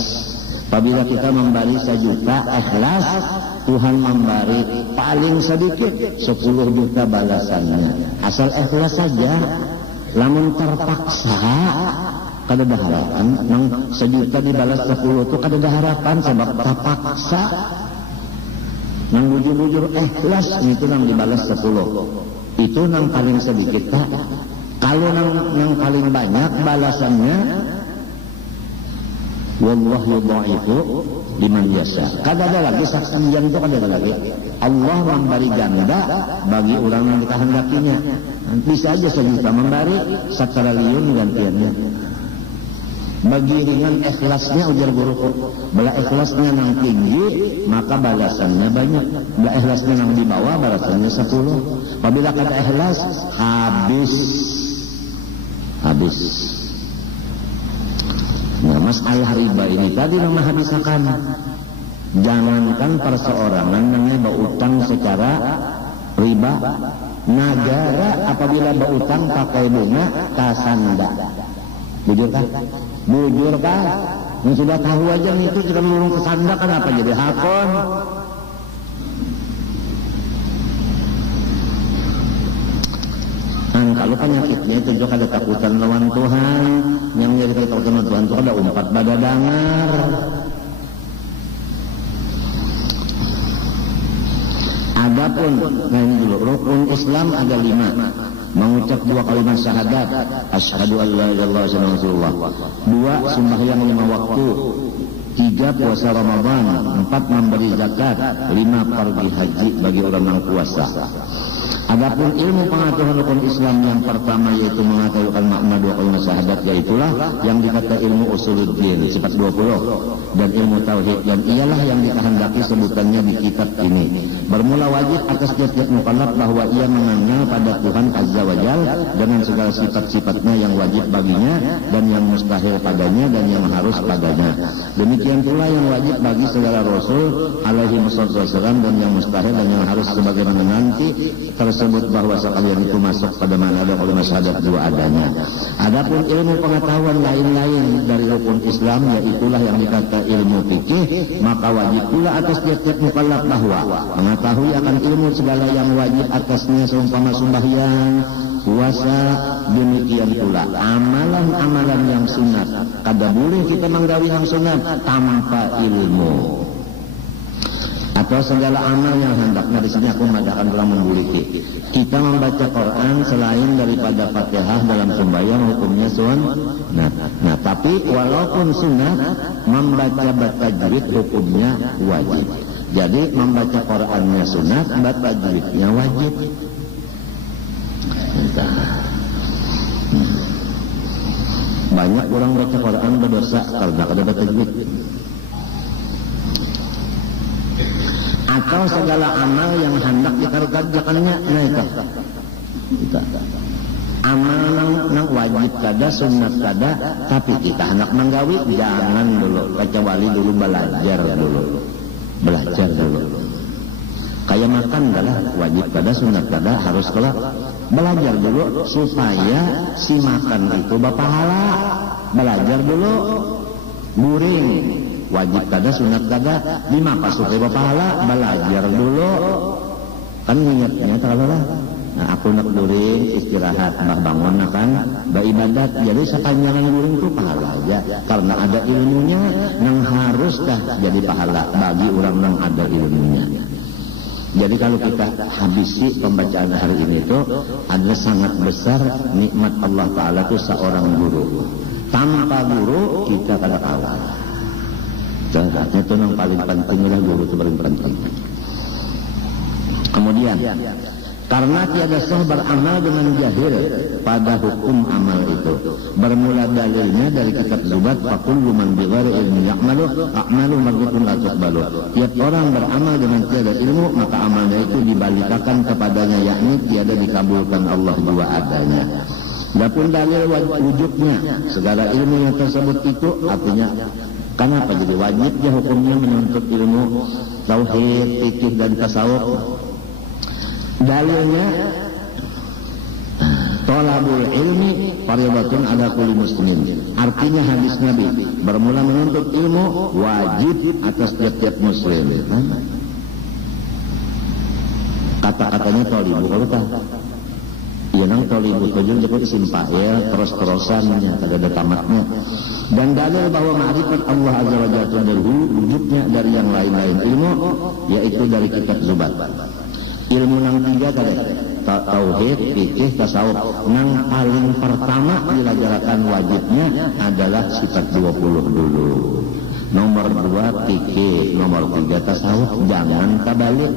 Apabila kita memberi 1 juta ikhlas, Tuhan memberi paling sedikit 10 juta balasannya. Asal ikhlas saja. Lamun terpaksa kada ada harapan. Nang 1 juta dibalas 10 itu kada ada harapan sebab terpaksa. Nang bujur-bujur ikhlas itu nang dibalas 10. Itu nang paling sedikit tak. Kalau nang paling banyak balasannya wallahu yudha'ifu liman yasha. Kada ada lagi saksian itu kada ada lagi. Allah memberi ganda bagi orang yang dikehendakinya. Bisa aja 1 juta memberi 1 triliun gantiannya. Bagi ringan ikhlasnya ujar guruku. Bila ikhlasnya nang tinggi maka balasannya banyak. Bila ikhlasnya nang di bawah balasannya 10. Apabila kada ikhlas habis. Nah, masalah riba ini tadi yang menghabiskan. Jangankan perseorangan yang berutang secara riba. Negara apabila berutang pakai bunga kasanda. Bujur kan? Yang sudah tahu aja itu jika mengurung kesanda kenapa jadi hakon? Kalau penyakitnya itu juga ada takutan lawan Tuhan. Yang jadi takutan Tuhan itu ada umpat badadangar. Adapun ini dulu rukun Islam ada 5. Mengucap 2 kalimat syahadat, asyhadu an la ilaha illallah wa asyhadu anna Rasulullah. 2 sembahyang 5 waktu. 3 puasa Ramadan, 4 memberi zakat, 5 pergi haji bagi orang yang puasa. Adapun ilmu pengetahuan rukun Islam yang pertama yaitu mengetahui makna 2 kalimat syahadat, yaitulah yang dikata ilmu usuluddin sifat 20 dan ilmu tauhid, dan ialah yang dikehendaki sebutannya di kitab ini. Bermula wajib atas setiap mukallaf bahwa ia mengenal pada Tuhan Azza wa Jalla dengan segala sifat-sifatnya yang wajib baginya dan yang mustahil padanya dan yang harus padanya. Demikian pula yang wajib bagi segala rasul alaihi wasallam dan yang mustahil dan yang harus, sebagaimana nanti tersebut bahwa sekalian itu masuk pada mana ada kalimat syahadat 2 adanya. Adapun ilmu pengetahuan lain-lain dari rukun Islam, yaitulah yang dikata ilmu fikih, maka wajib pula atas tiap-tiap mukallaf bahwa mengetahui akan ilmu segala yang wajib atasnya seumpama sembahyang, puasa, demikian pula amalan-amalan yang sunat. Kada boleh kita menggawi yang sunat tanpa ilmu. Atau segala amal yang hendaknya, di sini aku mengadakan dalam membuliti. Kita membaca Quran selain daripada Fatihah dalam sembahyang hukumnya sunat. Nah, tapi walaupun sunat, membaca tajwid hukumnya wajib. Jadi membaca Qurannya sunat, baca tajwidnya wajib. Banyak orang baca Quran berdosa karena kada baca tajwid. Atau segala amal yang hendak dikerjakannya, nah itu amal nang wajib kada, sunat kada, tapi kita hendak menggawi, jangan dulu, kecuali dulu belajar dulu. Kayak makan adalah wajib kada, sunat kada, harus kalau belajar dulu supaya si makan itu berpahala. Belajar dulu, buring wajib kada, sunat kada, 5 pasukai berpahala, belajar dulu. Kan ingatnya terlalu. Nah, aku nak buring istirahat, bah bangun kan, beribadat. Jadi sepanjangan buring itu pahala aja, karena ada ilmunya yang harus dah jadi pahala bagi orang yang ada ilmunya. Jadi kalau kita habisi pembacaan hari ini itu adalah sangat besar nikmat Allah Ta'ala itu seorang guru. Tanpa guru kita kada kalah. Jadi itu yang paling penting lah, guru itu paling penting. Kemudian karena tiada sah beramal dengan jahil pada hukum amal itu. Bermula dalilnya dari kitab Zubat, fakullu man bighairi ilmi ya'malu a'malu mardutun la tuqbalu. Tiap orang beramal dengan tiada ilmu, maka amalnya itu dibalikakan kepadanya, yakni tiada dikabulkan Allah 2 adanya. Adapun dalil wujudnya segala ilmu yang tersebut itu artinya kenapa jadi wajibnya hukumnya menuntut ilmu tauhid, fikih dan tasawuf. Dalilnya thalabul ilmi fardhatun ala kulli muslimin. Artinya hadis Nabi, bermula menuntut ilmu wajib atas tiap-tiap muslim. Kata-katanya thalibu kalau tak. Ya nang thalibu itu juga isim fa'il terus-terusannya, tidak ada tamatnya. Dan dalil bahwa ma'rifat Allah Azza wa Jalla dahulu wujudnya dari yang lain-lain ilmu, yaitu dari kitab Zubat. Ilmu nang 3 tadi, tauhid, fikih, tasawuf. Nang paling pertama diajarkan wajibnya adalah sifat 20 dulu. Nomor 2 fikih, nomor 3 tasawuf. Jangan kabalik.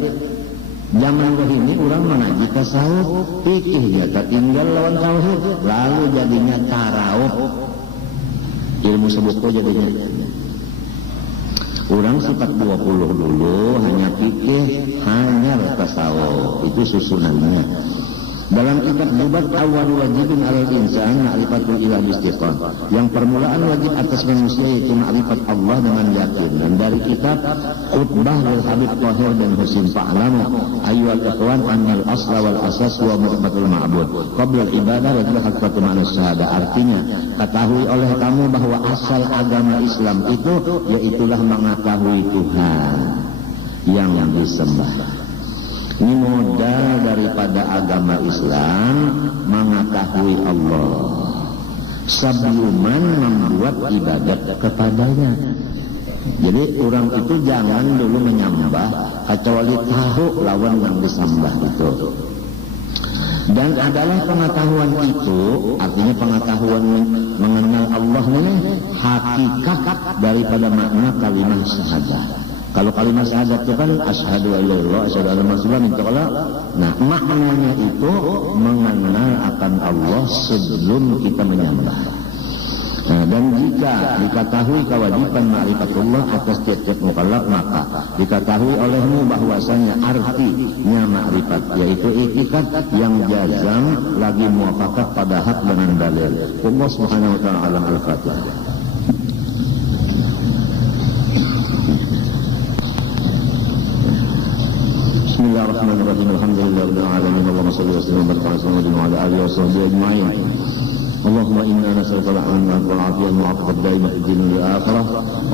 Zaman ini orang mengaji tasawuf, fikihnya tertinggal lawan tauhid, lalu jadinya tarawuf. Ilmu sebutku jadinya. Orang sifat 20 dulu, hanya fikih, hanya tasawuf. Itu susunannya. Dalam kitab Zubat, awal wajibin alal insan ma'rifatul ilah istiqam. Yang permulaan wajib atas manusia yaitu ma'rifat Allah dengan yakin. Dan dari kitab Khutbah wal Habib Tahir dan Husin Fa'lamu ayyuhal ikhwan annal asla wal asas wa ma'rifatul ma'bud qabla ibadah wa haqqatu ma'nas syahada. Artinya, ketahui oleh kamu bahwa asal agama Islam itu yaitulah mengetahui Tuhan yang disembah. Ini modal daripada agama Islam, mengetahui Allah sebelum membuat ibadat kepadanya. Jadi orang itu jangan dulu menyembah kecuali tahu lawan yang disembah itu. Dan adalah pengetahuan itu, artinya pengetahuan mengenal Allah ini hakikat daripada makna kalimat syahadat. Kalau kalimat syahadat itu kan asyhadu an la ilaha illallah, asyhadu anna muhammadan rasulullah. Nah, maknanya itu mengenal akan Allah sebelum kita menyembah. Nah, dan jika diketahui kewajiban ma'rifatullah atas tiap-tiap mukallaf, maka diketahui olehmu bahwasanya artinya ma'rifat yaitu itikad yang jazam lagi muwafaqah pada hak dengan dalil. Allah Subhanahu wa taala al-Fatihah. Bismillahirrahmanirrahim. Alhamdulillahirabbil alamin. Allahumma shalli wa sallim wa barik ala alihi wa sahbihi ajma'in. اللهم إنا نسألك العافية والعافية المعافاة الدائمة في الدين والآخرة.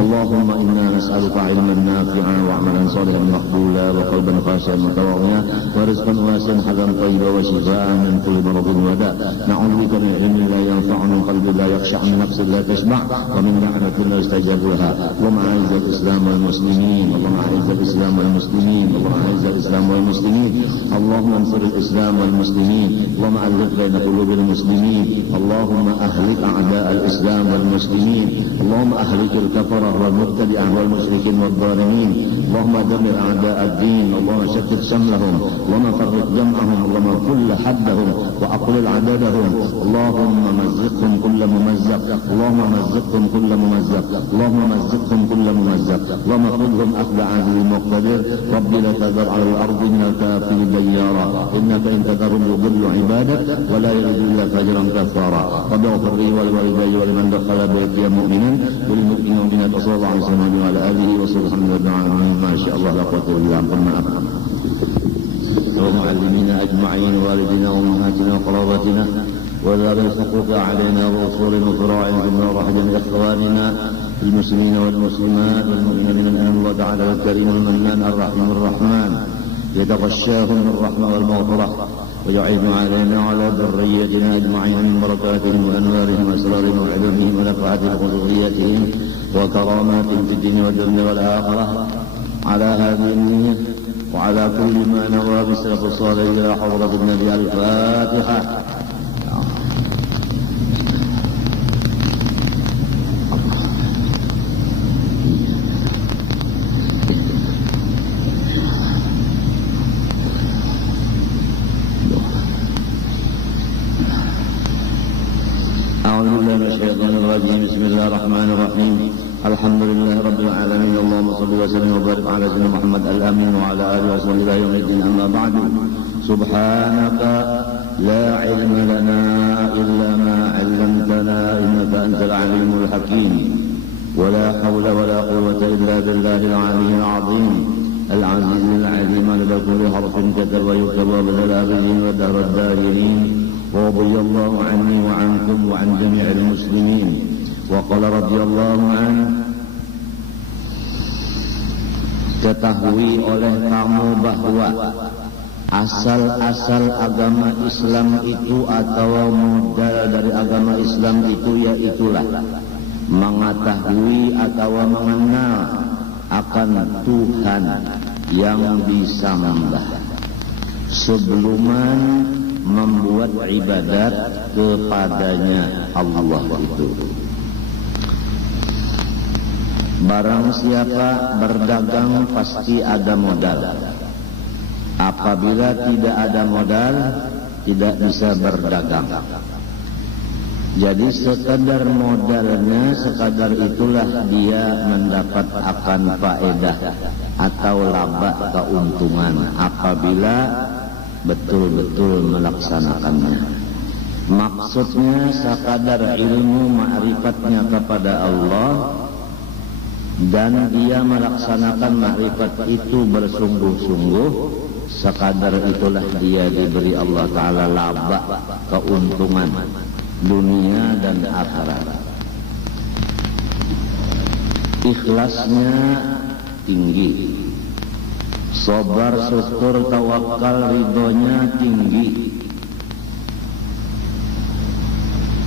اللهم إنا نسألك علما نافعا وعملا صالحا مقبولا وقلبا خاشعا متواضعا ورزقا واسعا حلالا طيبا وشفاء من كل مرض وداء. نعوذ بك من علم لا ينفع من قلب لا يخشع من نفس لا تشبع ومن دعوة لا يستجاب لها. اللهم أعز الإسلام والمسلمين. اللهم أعز الإسلام والمسلمين. اللهم أعز الإسلام والمسلمين. اللهم انصر الإسلام والمسلمين. اللهم ألف بين قلوب المسلمين. اللهم أهلك أعداء الإسلام والمسلمين. اللهم أهلك الكفرة والمبتدعة والمشركين والظالمين. اللهم دمر أعداء الدين. اللهم شتت شملهم. اللهم فرق جمعهم. اللهم كل حدهم وأقلل عددهم. اللهم مزقهم كل ممزق. اللهم مزقهم كل ممزق. اللهم مزقهم كل ممزق. اللهم خذهم أخذ عزيز مقتدر. ربي لا تذر على الأرض من الكافرين ديارا إنك إن تذرهم يضل عبادك ولا يلد إلا فاجرا كفارا. رب اغفر لي ولوالدي ولمن دخل بيتي مؤمنا وللمؤمنين والمؤمنات وصلى الله عليه وسلم وعلى آله وصحبه وسلم. ما شاء الله لا قوة إلا بالله. ومعلمينا أجمعين والدينا وأمهاتنا وقرابتنا وذوي الحقوق علينا وأصول وفراع ثم رحمة إخواننا المسلمين والمسلمات والمؤمنين من أن الله تعالى الكريم المنان الرحيم الرحمن يتغشاهم الرحمة والمغفرة ويعين علينا وعلى ذريتنا أجمعين من بركاتهم وأنوارهم وأسرارهم وعلومهم ونفعاتهم وذريتهم وكراماتهم في الدين والدنيا والآخرة على هذه النية وعلى كل ما نوى بالسلف الصالح إلى حضرة النبي. الفاتحة. بسم الله الرحمن الرحيم. الحمد لله رب العالمين. اللهم صل وسلم وبارك على سيدنا محمد الأمين وعلى آله وصحبه إلى يوم الدين. أما بعد، سبحانك لا علم لنا إلا ما علمتنا إنك أنت العليم الحكيم. ولا حول ولا قوة إلا بالله العلي العظيم العزيز العليم على كل حرف كتب ويكتب بالآبدين ودهر الدائرين. ورضي الله عني وعنكم وعن جميع المسلمين. وقال رضي الله عنه, ketahui oleh kamu bahwa asal-asal agama Islam itu atau modal dari agama Islam itu yaitulah mengetahui atau mengenal akan Tuhan yang disembah sebelum membuat ibadat kepadanya Allah itu. Barang siapa berdagang pasti ada modal. Apabila tidak ada modal, tidak bisa berdagang. Jadi sekadar modalnya, sekadar itulah dia mendapat akan faedah atau laba keuntungan apabila betul-betul melaksanakannya. Maksudnya sekadar ilmu ma'rifatnya kepada Allah, dan dia melaksanakan makrifat itu bersungguh-sungguh, sekadar itulah dia diberi Allah Ta'ala laba keuntungan dunia dan akhirat. Ikhlasnya tinggi, sabar, syukur, tawakal, ridhonya tinggi,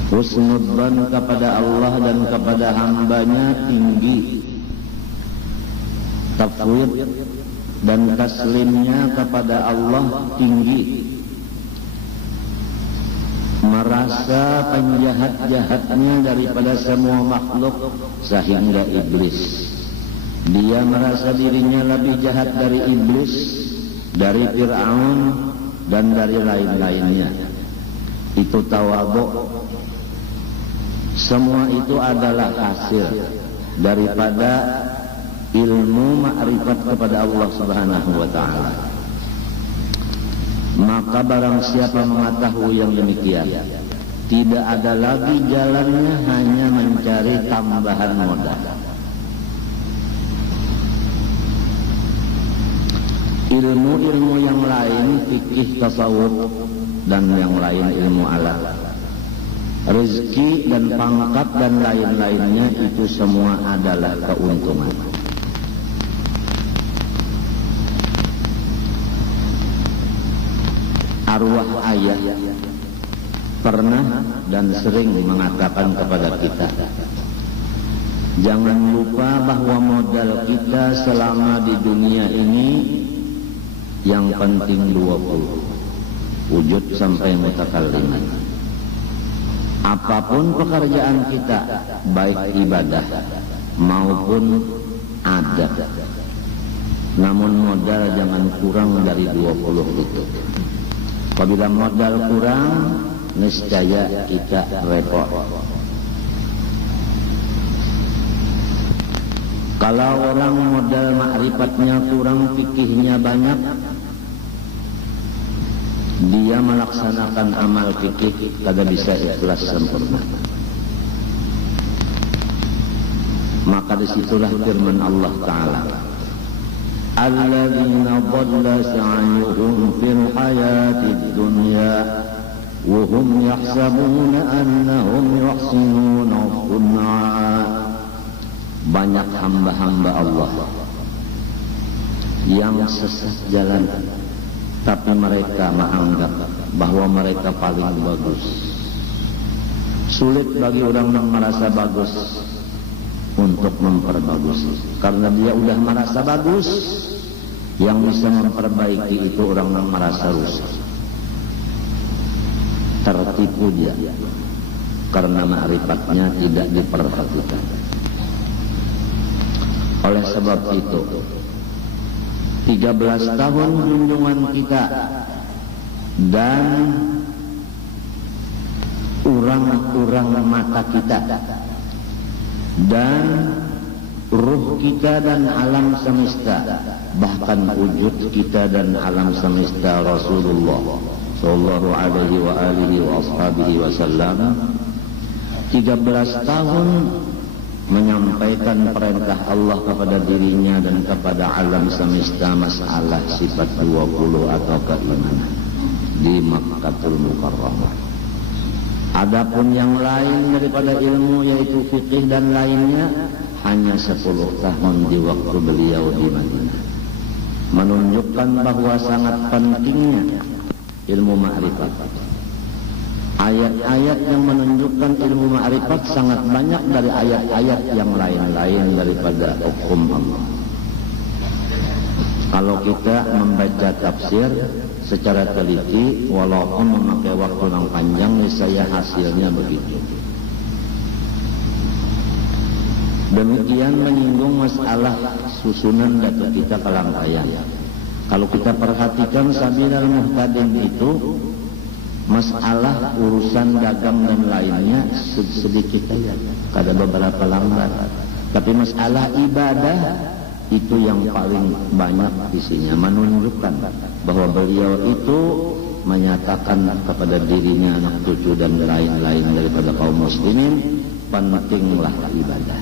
husnudzan kepada Allah dan kepada hambanya tinggi, tafwid dan taslimnya kepada Allah tinggi, merasa penjahat-jahatnya daripada semua makhluk sehingga iblis. Dia merasa dirinya lebih jahat dari iblis, dari Fir'aun dan dari lain-lainnya. Itu tawadhu. Semua itu adalah hasil daripada ilmu ma'rifat kepada Allah Subhanahu wa ta'ala. Maka barang siapa mengetahui yang demikian, tidak ada lagi jalannya hanya mencari tambahan modal. Ilmu-ilmu yang lain, fikih, tasawuf, dan yang lain ilmu alam, rezeki dan pangkat dan lain-lainnya, itu semua adalah keuntungan. Arwah ayah pernah dan sering mengatakan kepada kita, jangan lupa bahwa modal kita selama di dunia ini yang penting 20, wujud sampai mutakalliman. Apapun pekerjaan kita, baik ibadah maupun adat, namun modal jangan kurang dari 20 itu. Apabila modal kurang, niscaya kita repot. Kalau orang modal ma'rifatnya kurang, fikihnya banyak, dia melaksanakan amal fikih kada bisa ikhlas sempurna. Maka disitulah firman Allah Ta'ala, alladzina dhalla sa'yuhum fil hayatid dunya wa hum yahsabuna annahum yuhsinuna sun'a. Banyak hamba-hamba Allah yang sesat jalan, tapi mereka menganggap bahwa mereka paling bagus. Sulit bagi orang yang merasa bagus untuk memperbagusi, karena dia udah merasa bagus. Yang bisa memperbaiki itu orang yang merasa rusak. Tertipu dia karena ma'rifatnya tidak diperhatikan. Oleh sebab itu, 13 tahun junjungan kita dan urang-urang mata kita dan ruh kita dan alam semesta, bahkan wujud kita dan alam semesta Rasulullah sallallahu alaihi wa alihi wa ashabihi wasallam, 13 tahun menyampaikan perintah Allah kepada dirinya dan kepada alam semesta masalah sifat 20 atau keimanan di Makkatul Mukarramah. Adapun yang lain daripada ilmu, yaitu fikih dan lainnya, hanya 10 tahun di waktu beliau di Madinah, menunjukkan bahwa sangat pentingnya ilmu ma'rifat. Ayat-ayat yang menunjukkan ilmu ma'rifat sangat banyak dari ayat-ayat yang lain-lain daripada hukum Allah. Kalau kita membaca tafsir secara teliti, walaupun memakai waktu yang panjang, niscaya hasilnya begitu. Demikian menyinggung masalah susunan data kita kelangkaian. Kalau kita perhatikan Sabilal Muhtadin itu, masalah urusan dagang dan lainnya sedikit saja, ada beberapa lambat. Tapi masalah ibadah itu yang paling banyak isinya, menunjukkan bahwa beliau itu menyatakan kepada dirinya, anak cucu dan lain-lain daripada kaum muslimin, pentinglah ibadah.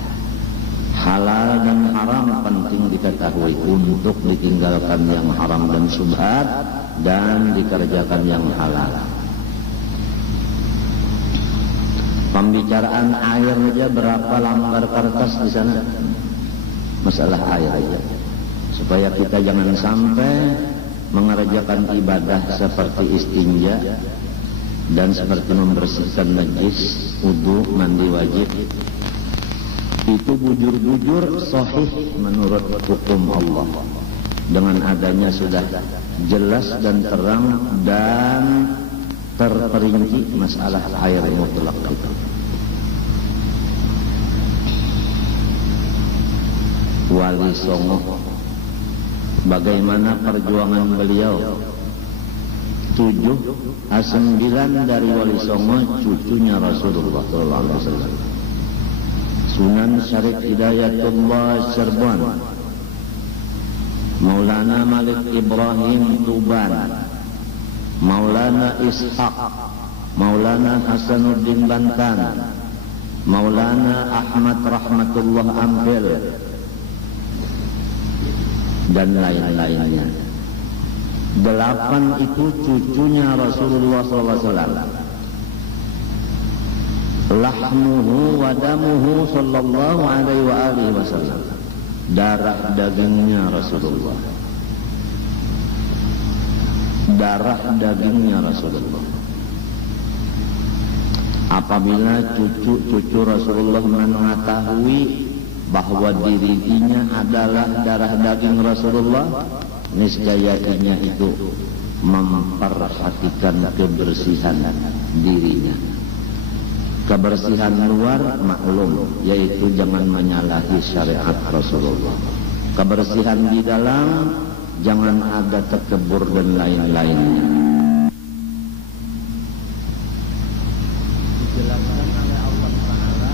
Halal dan haram penting diketahui untuk ditinggalkan yang haram dan syubhat dan dikerjakan yang halal. Pembicaraan air saja berapa lembar kertas di sana, masalah air aja, supaya kita jangan sampai mengerjakan ibadah seperti istinja dan seperti membersihkan najis, wudu, mandi wajib, itu bujur-bujur sahih menurut hukum Allah. Dengan adanya sudah jelas dan terang dan terperinci masalah air mutlak itu. Wali Songo, bagaimana perjuangan beliau? 7 atau 9 dari Wali Songo cucunya Rasulullah SAW. Sunan Syarif Hidayatullah Cirebon, Maulana Malik Ibrahim Tuban, Maulana Ishaq, Maulana Hasanuddin Bantan, Maulana Ahmad Rahmatullah Ampel, dan lain-lainnya. 8 itu cucunya Rasulullah SAW. Lahmuhu wa damuhu sallallahu alaihi wa alihi wasallam. Darah dagingnya Rasulullah. Darah dagingnya Rasulullah. Apabila cucu-cucu Rasulullah mengetahui bahwa dirinya adalah darah daging Rasulullah, niscaya ianya itu memperhatikan kebersihan dirinya. Kebersihan luar maklum, yaitu jangan menyalahi syariat Rasulullah. Kebersihan di dalam, jangan ada tekebur dan lain-lainnya. Dijelaskan oleh Allah Ta'ala,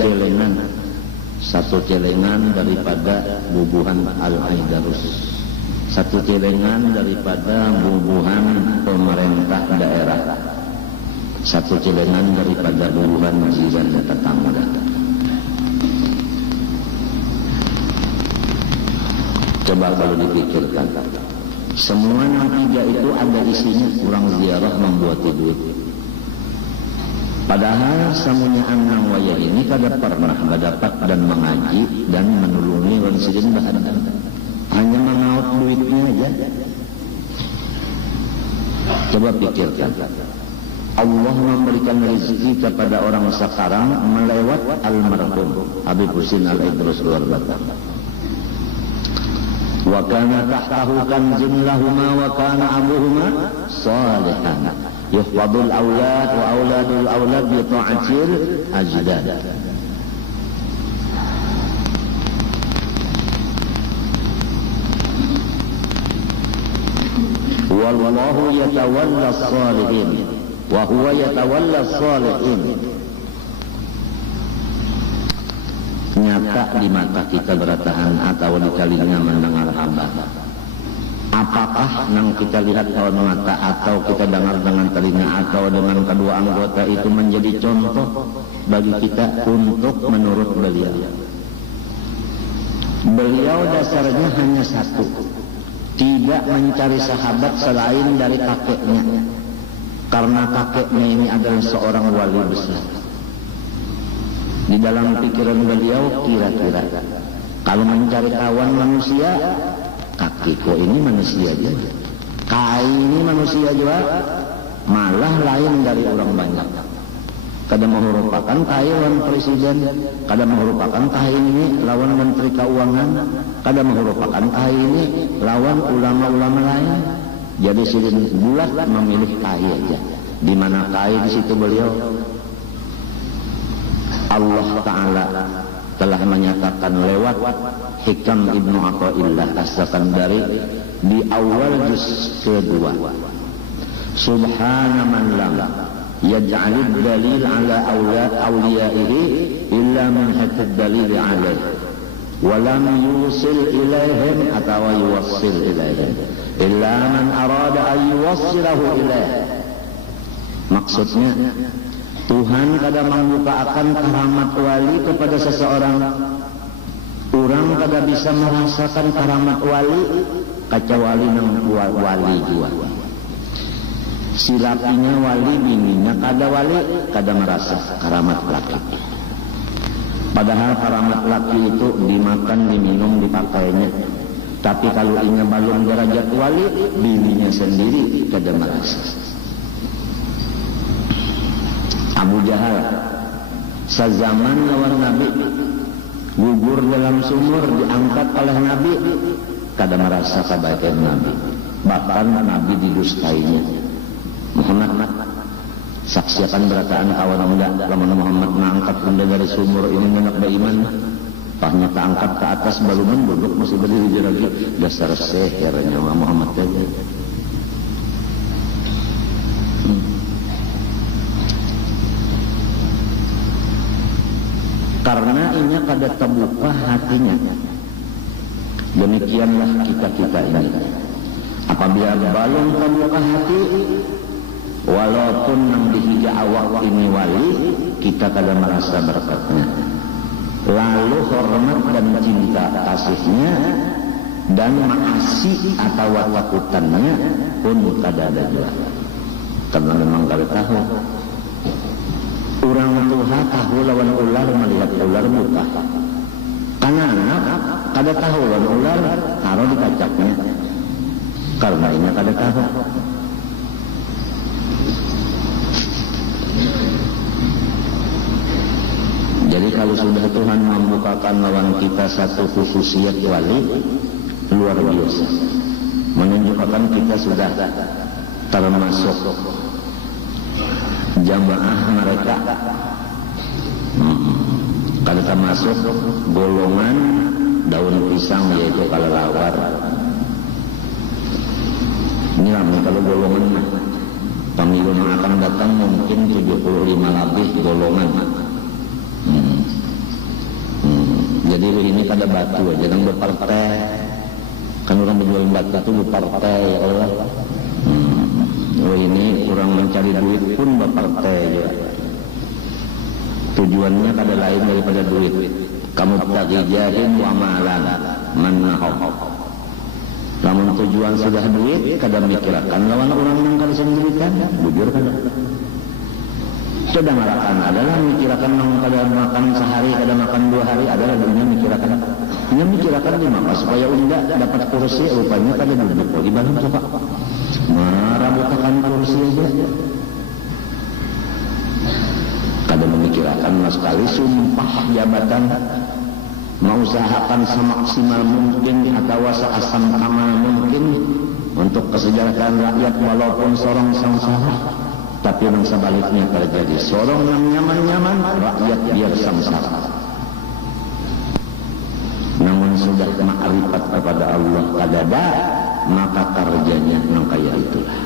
celengan, satu celengan daripada bubuhan Al-Aidarus, satu celengan daripada bubuhan pemerintah daerah, satu celengan daripada bubuhan jiran tetangga. Coba kalau dipikirkan, semua yang 3 itu ada isinya, kurang ziarah membuat duit. Padahal samunya anang waya ini kada pernah mendapat dan mengaji dan menulungi wansidin bahan, hanya mengaut duitnya aja. Coba pikirkan, Allah memberikan rezeki kepada orang sekarang melewat almarhum Habib Husin Al-Idrus luar batang. Wa kana tahtahu kanzun lahuma wa kana abuhuma salihan. Yuhfadul awlad wa awladul awlad bi ta'atil ajdad. Wallahu yatawalla as-salihin wa huwa yatawalla as-salihin. Nyata di mata kita bertahan atau di kalinya mendengar hamba. Apakah yang kita lihat dengan mata atau kita dengar dengan telinga atau dengan kedua anggota itu menjadi contoh bagi kita untuk menurut beliau? Beliau dasarnya hanya satu, tidak mencari sahabat selain dari kakeknya, karena kakeknya ini adalah seorang wali besar. Di dalam pikiran beliau kira-kira kalau mencari kawan manusia, kakiku ini manusia aja, kai ini manusia juga, malah lain dari orang banyak. Kada merupakan kai lawan presiden, kada merupakan kai ini lawan menteri keuangan, kada merupakan kai ini lawan ulama-ulama lain. Jadi sidin bulat memilih kai aja. Di mana kai di situ beliau. Allah Ta'ala telah menyatakan lewat Hikam Ibnu Athaillah As-Sakandari di awal juz kedua, Subhana man lam yaj'alid dalil ala awliyaihi illa man hatad dalil alaihi wa lam yusil ilaihim atau yuwassil ilaihim illa man arada an yuwassilahu ilaihi. Maksudnya Tuhan kadang membukakan keramat wali kepada seseorang. Orang kada bisa merasakan keramat wali kecuali nang wali juga. Silapinya wali, bininya kada wali, kada merasa keramat laki. Padahal keramat laki itu dimakan, diminum, dipakainya. Tapi kalau ini belum derajat wali, bininya sendiri kada merasa. Abu Jahal sezaman lawan Nabi, gugur dalam sumur, diangkat oleh Nabi, kada merasa kebaikan Nabi, bahkan Nabi didustainya. Muhammad saksikan berataan kawan muda, lamun Muhammad mengangkat benda dari sumur ini menak beriman, pahnya keangkat ke atas balungan duduk masih berdiri lagi, dasar seher nyawa Muhammad saja. Karena ini kada terbuka hatinya. Demikianlah kita ini. Apabila balon terbuka hati, walaupun yang dihija awak ini wali, kita kada merasa berkatnya. Lalu hormat dan cinta kasihnya dan maasi atau takutannya pun kada ada juga. Karena memang kada tahu. Orang tua tahu lawan ular melihat ular buta. Karena anak kada tahu lawan ular taruh di kacaknya. Karena ini kada tahu. Jadi kalau sudah Tuhan membukakan lawan kita satu khususiyat wali luar biasa, menunjukkan kita sudah termasuk jamaah mereka, kada termasuk golongan daun pisang yaitu kelelawar. Ini kalau golongan pemilu yang akan datang mungkin 75 lebih golongan. Jadi ini kada batu aja, jangan berpartai. Kan orang berjual batu itu berpartai ya Allah. Ini kurang mencari duit pun berpartai aja. Tujuannya kada lain daripada duit. Kamu tagijahin wa malan manahau. Namun tujuan sudah duit, kada mikirkan lawan orang yang kada sendirikan, bujur kada. Sudah marakan adalah mikirkan yang kada makan sehari, kada makan 2 hari, adalah dunia mikirkan. Dia mikirkan di mana supaya unda dapat kursi, rupanya kada duduk di balang coba. Marabukakan kursi aja. Kada memikirkan mas sekali sumpah jabatan, mengusahakan semaksimal mungkin atau seasam amal mungkin untuk kesejahteraan rakyat walaupun sorong sangsara. Tapi yang sebaliknya terjadi, sorong yang nyaman-nyaman, rakyat biar samsara. Namun sudah ma'rifat kepada Allah kadada, maka kerjanya yang kaya itulah.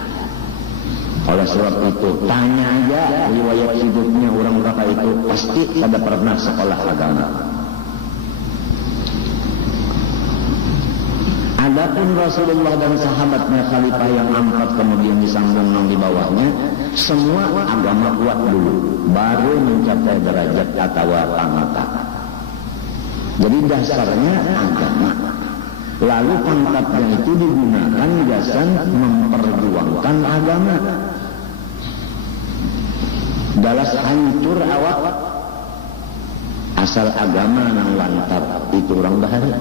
Oleh sebab itu, tanya aja riwayat hidupnya orang mereka itu, pasti kada pernah sekolah agama. Adapun Rasulullah dan sahabatnya khalifah yang 4 kemudian disambung di bawahnya, semua agama kuat dulu, baru mencapai derajat atau pangkat. Jadi dasarnya agama. Lalu pangkatnya itu digunakan gasan memperjuangkan agama. Dalas hancur awak, asal agama nang lantar itu orang bahaya.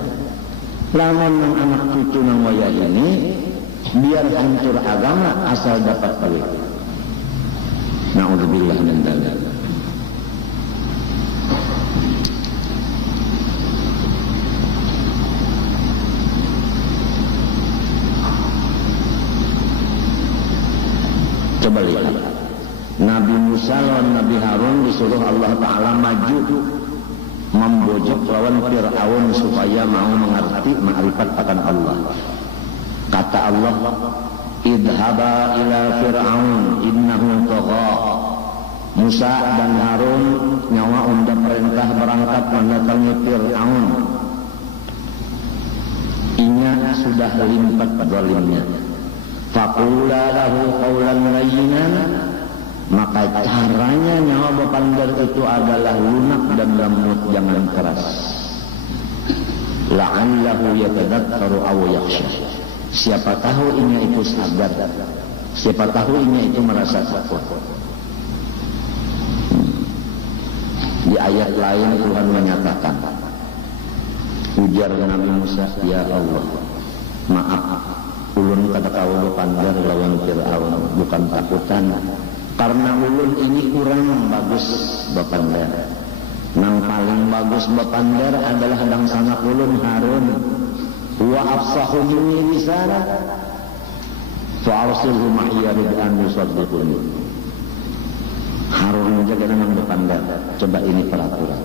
Lamun nang anak cucu nang waya ini biar hancur agama asal dapat duit. Na'udzubillah min dzalik. Coba lihat Nabi Musa lawan Nabi Harun disuruh Allah Ta'ala maju membojok lawan Fir'aun supaya mau mengerti ma'rifat akan Allah. Kata Allah, idhaba ila Fir'aun innahu tagha. Musa dan Harun nyawa unda perintah berangkat mendatangi Fir'aun. Inya sudah limpat zalimnya. Faqula lahu qawlan layyinan. Maka caranya nyawa bapandar itu adalah lunak dan lembut, jangan keras. La'allahu yatadakkaru aw yakhsha. Siapa tahu ini itu sadar, siapa tahu ini itu merasa takut. Di ayat lain Tuhan menyatakan, ujar Nabi Musa, ya Allah, maaf, ulun kata kau pandar lawan Fir'aun, bukan takutan. karena ulun ini kurang bagus bepander. Nang paling bagus bepander adalah dang sana ulun Harun. Wa afsahu minni lisana fa'arsilhu ma'iya rid'an yusaddiquni. Harun aja kita nang bepander. Coba ini peraturan.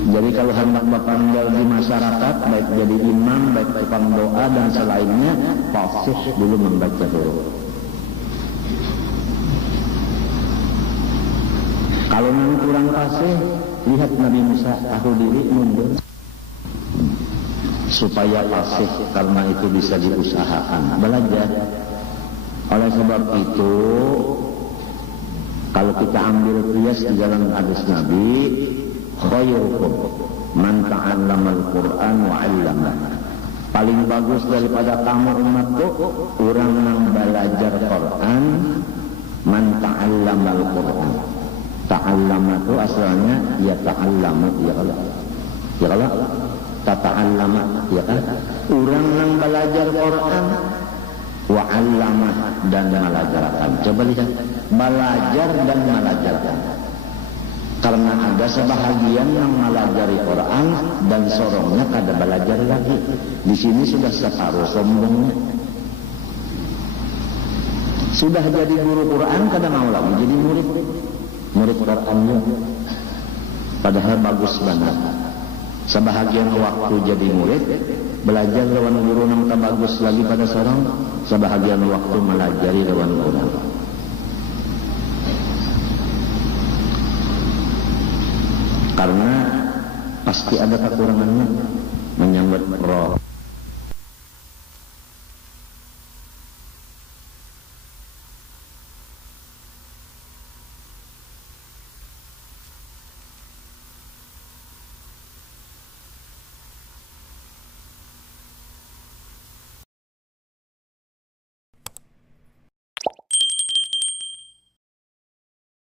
Jadi kalau hendak bepander di masyarakat, baik jadi imam, baik tukang doa dan selainnya, fasih dulu membaca huruf. Kalau nang kurang fasih, lihat Nabi Musa tahu diri mundur. Supaya fasih, karena itu bisa diusahakan. Belajar. Oleh sebab itu, kalau kita ambil qiyas di dalam hadis Nabi, khairukum man ta'allamal Qur'an wa 'allama. Paling bagus daripada kamu umatku, orang yang belajar Quran, man ta'allamal Qur'an. Ta'allama itu asalnya ya ta'allamu, ya kalau ta'allama, ya kan? Orang yang belajar Quran wa 'allama dan mengajarkan. Coba lihat, belajar dan mengajarkan. Karena ada sebahagian yang melajari Quran dan sorongnya kada belajar lagi. Di sini sudah separuh sombongnya. Sudah jadi guru Quran kada mau lagi jadi murid Qurannya. Padahal bagus banget. Sebahagian waktu jadi murid, belajar lawan guru yang tak bagus lagi pada sorong. Sebahagian waktu melajari lawan Quran. Karena pasti ada kekurangannya, menyambung